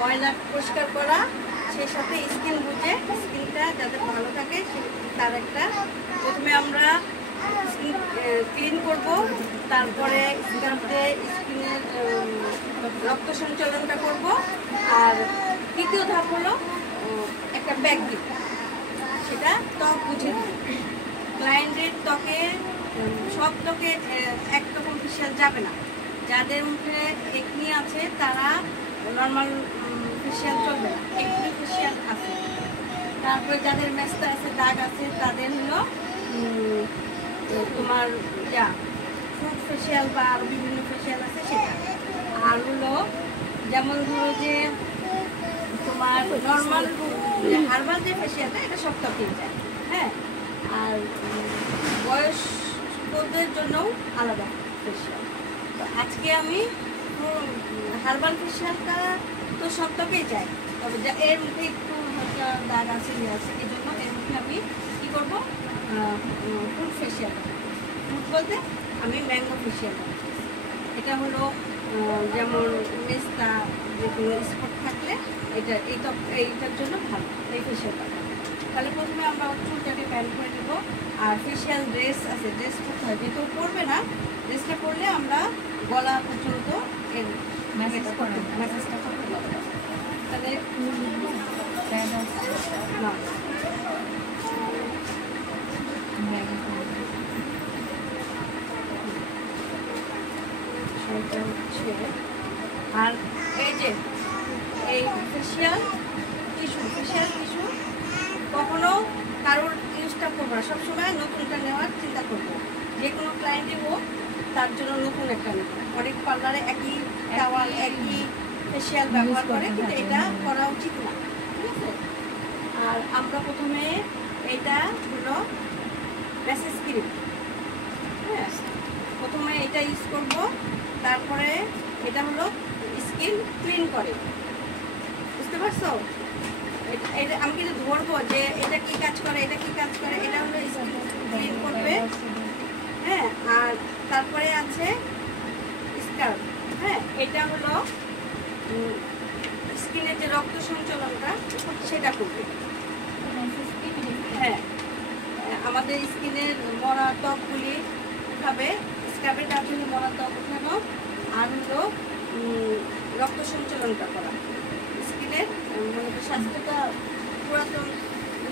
ময়লা পরিষ্কার করা, সেই সাথে স্কিন বুঝে স্কিনটা যাতে ভালো থাকে তার একটা, প্রথমে আমরা স্কিন ক্লিন করব, তারপরে স্কার্ফে স্কিনের রক্ত সঞ্চালনটা করব, আর তৃতীয় ধাপ হলো একটা প্যাক দিব, সেটা ত্বক বুঝে দিব। ক্লায়েন্টের ত্বকে সব ত্বকে একরকম ফেশিয়াল যাবে না, যাদের মুখে একনি আছে তারা নর্মাল ফেশিয়াল চলবে না, একনি ফেশিয়াল আছে। তারপরে যাদের মেস্তা আছে, দাগ আছে, তাদের হলো তোমার ফ্রুট ফেশিয়াল বা আরও বিভিন্ন ফেশিয়াল আছে সেটা। আর হলো যেমন ধরো যে তোমার নর্মাল হার্বাল যে ফেশিয়ালটা, এটা সব ত্বকেই যায়, হ্যাঁ। আর বয়স্কদের জন্যও আলাদা ফেশিয়াল। তো আজকে আমি হার্বাল ফেশিয়ালটা তো সব ত্বকেই যায়, তবে এর মধ্যে একটু হালকা দাগ আছে আছে, এই জন্য এর মধ্যে আমি কী করবো, ফুড ফেশিয়াল। ফুড বলতে আমি ম্যাঙ্গো ফেশিয়াল। এটা হলো যেমন মেস্তা যে কোনো স্পট থাকলে এইটার জন্য ভালো এই ফেশিয়ালটা। তাহলে প্রথমে আমরা চুলটাকে প্যান করে নেব, আর ফেশিয়াল ড্রেস আছে, ড্রেস পরতে হয়, যেহেতু পরবে না, ড্রেসটা পরলে আমরা গলা পর্যন্ত এর ম্যাসেজটা করতে পারবো। তাহলে না সেটা হচ্ছে, আর এই যে এই ফেশিয়াল টিস্যু কখনো কারোর ইউজটা করবো না, সবসময় নতুনটা নেওয়ার চিন্তা করবো। যে কোনো ক্লায়েন্টই হোক তার জন্য নতুন একটা নেব। অনেক পার্লারে একই টাওয়াল একই ফেশিয়াল ব্যবহার করে, কিন্তু এটা করা উচিত না, ঠিক আছে। আর আমরা প্রথমে এটা হলো ম্যাসেজ ক্রিম, হ্যাঁ, প্রথমে এটা ইউজ করব, তারপরে এটা হলো স্কিন ক্লিন করে, বুঝতে পারছো? এটা আমি কিন্তু ধরবো যে এটা কি কাজ করে, এটা কি কাজ করে। এটা হলো স্কিন ক্লিন করবে, হ্যাঁ। আর তারপরে আছে স্কার্ফ, হ্যাঁ, এটা হলো স্কিনের যে রক্ত সঞ্চালনটা সেটা করবে, হ্যাঁ। আমাদের স্কিনের মরা ত্বকগুলি উঠাবে, স্কার্ফের কাজ হলো মরা ত্বক উঠানো, আর হলো রক্ত সঞ্চালনটা করা, স্কিনের মানে স্বাস্থ্যটা পুরাতন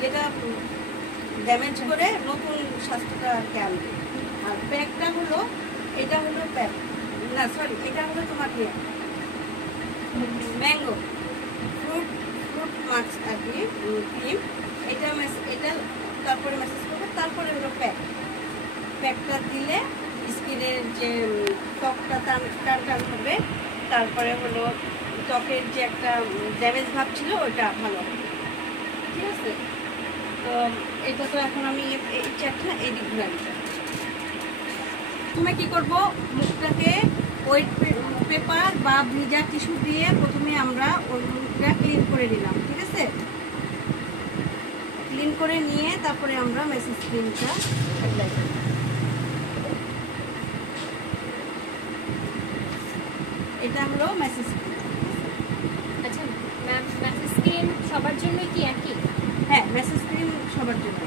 যেটা ড্যামেজ করে নতুন স্বাস্থ্যটা আনবে। আর প্যাকটা হলো, এটা হলো প্যাক না, সরি, এটা হলো তোমার ম্যাঙ্গো ফ্রুট মাস্ক আর কি ক্রিম, এটা তারপরে ম্যাসেজ করবে, তারপরে হলো প্যাকটা দিলে স্কিনের যে ত্বকটা টান হবে, তারপরে হলো ত্বকের যে একটা ড্যামেজ ভাব ছিল ওটা ভালো হবে, ঠিক আছে। তো এটা তো এখন আমি এই চারটা এই দিক ঘুরে নিতে, প্রথমে কী করবো, মুখটাকে ওয়েট পেপার বা ভিজা টিস্যু দিয়ে প্রথমে আমরা ওই মুখটা ক্লিন করে নিলাম, ঠিক আছে। ক্লিন করে নিয়ে তারপরে আমরা ম্যাসেজ ক্রিমটা অ্যাপ্লাই করব। এটা হলো ম্যাসেজ ক্রিম। আচ্ছা ম্যাম, ম্যাসেজ ক্রিম সবার জন্য কি একই? হ্যাঁ, ম্যাসেজ ক্রিম সবার জন্য।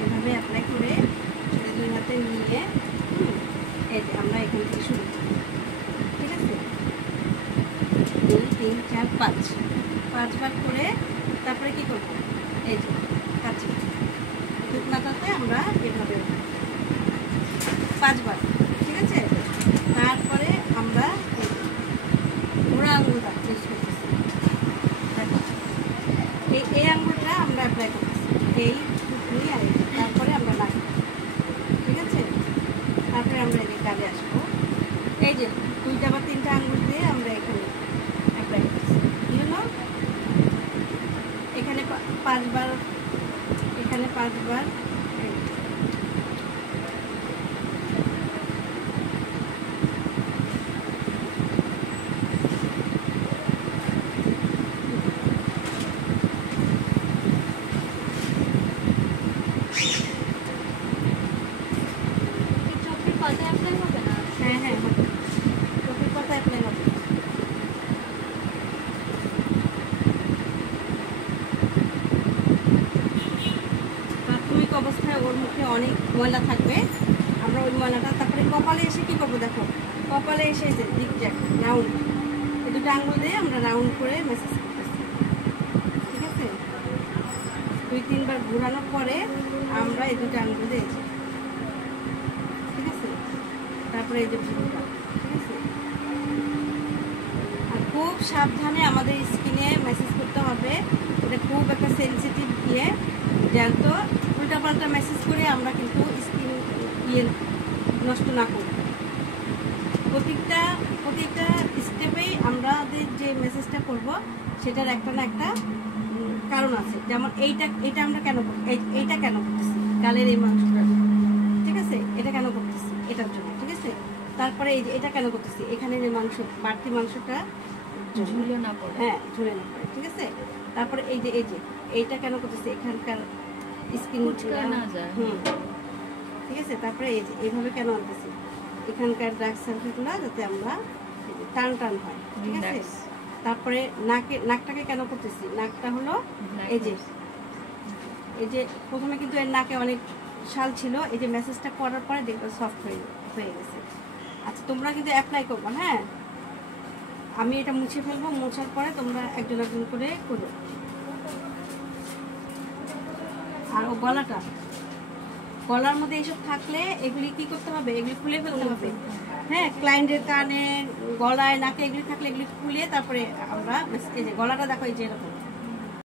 এভাবে অ্যাপ্লাই করে দুই হাতে নিয়ে এই যে আমরা এখান থেকে শুরু করি, ঠিক আছে। 2 3 4 5 5বার করে তারপরে কি করব, এই যে কাছে শুকনাটাতে আমরা এভাবে 5বার, ঠিক আছে। তারপরে আমরা ঘোড়া আঙুলটা ইউজ করতেছি, এই আঙুলটা আমরা অ্যাপ্লাই করতেছি, এই টুকনি আর তারপরে আমরা লাগবো, ঠিক আছে। তারপরে আমরা এই কাজে আসবো, এই যে 2টা বা 3টা আঙুল দিয়ে আমরা এখানে অ্যাপ্লাই করতেছি, এখানে 5বার, এখানে 5বার। ময়লা থাকবে, আমরা ওই ময়লাটা তারপরে কপালে এসে কি করবো দেখো, কপালে এসে যে জিগজ্যাগ রাউন্ড, এই দুটো আঙুল দিয়ে আমরা রাউন্ড করে ম্যাসেজ করতেছি। ঠিক আছে, 2-3 বার ঘোরানোর পরে আমরা এই দুটো আঙুল দিয়ে, ঠিক আছে, তারপরে এই যে ভুরুটা, ঠিক আছে। আর খুব সাবধানে আমাদের স্কিনে ম্যাসেজ করতে হবে, এটা খুব একটা সেন্সিটিভ ইয়ে, যেহেতু উল্টাপাল্টা ম্যাসেজ করে আমরা কিন্তু স্কিন ইয়ে নষ্ট না করি। প্রত্যেকটা স্টেপেই আমাদের যে মেসেজটা করব সেটার একটা না একটা কারণ আছে। যেমন এইটা আমরা কেন এইটা কেন করতেছি, গালের এই মাংসটা, ঠিক আছে, এটা কেন করতেছি এটার জন্য, ঠিক আছে। তারপরে এই যে এটা কেন করতেছি, এখানে যে মাংস বাড়তি মাংসটা ঝুলে না পড়ে, হ্যাঁ ঝুলে না পড়ে, ঠিক আছে। তারপরে এই যে এইটা কেন করতেছি, এখানকার স্কিন না যায়, ঠিক আছে। তারপরে এই যে এইভাবে কেন আনতেছি, এখানকার ডার্ক সার্কেলগুলো যাতে আমরা টান টান হয়, ঠিক আছে। তারপরে নাকটাকে কেন করতেছি, নাকটা হলো এই যে প্রথমে কিন্তু এর নাকে অনেক শাল ছিল, এই যে মেসেজটা করার পরে দেখবে সফট হয়ে গেছে। আচ্ছা তোমরা কিন্তু অ্যাপ্লাই করবো, হ্যাঁ আমি এটা মুছে ফেলবো, মোছার পরে তোমরা একজন করে করো। আর ও গলার মধ্যে এইসব থাকলে এগুলি কি করতে হবে, এগুলি খুলে ফেলতে হবে, হ্যাঁ ক্লায়েন্টের কানে গলায় নাকে এগুলি থাকলে এগুলি খুলে তারপরে আমরা এই যে গলাটা দেখো এই যে এরকম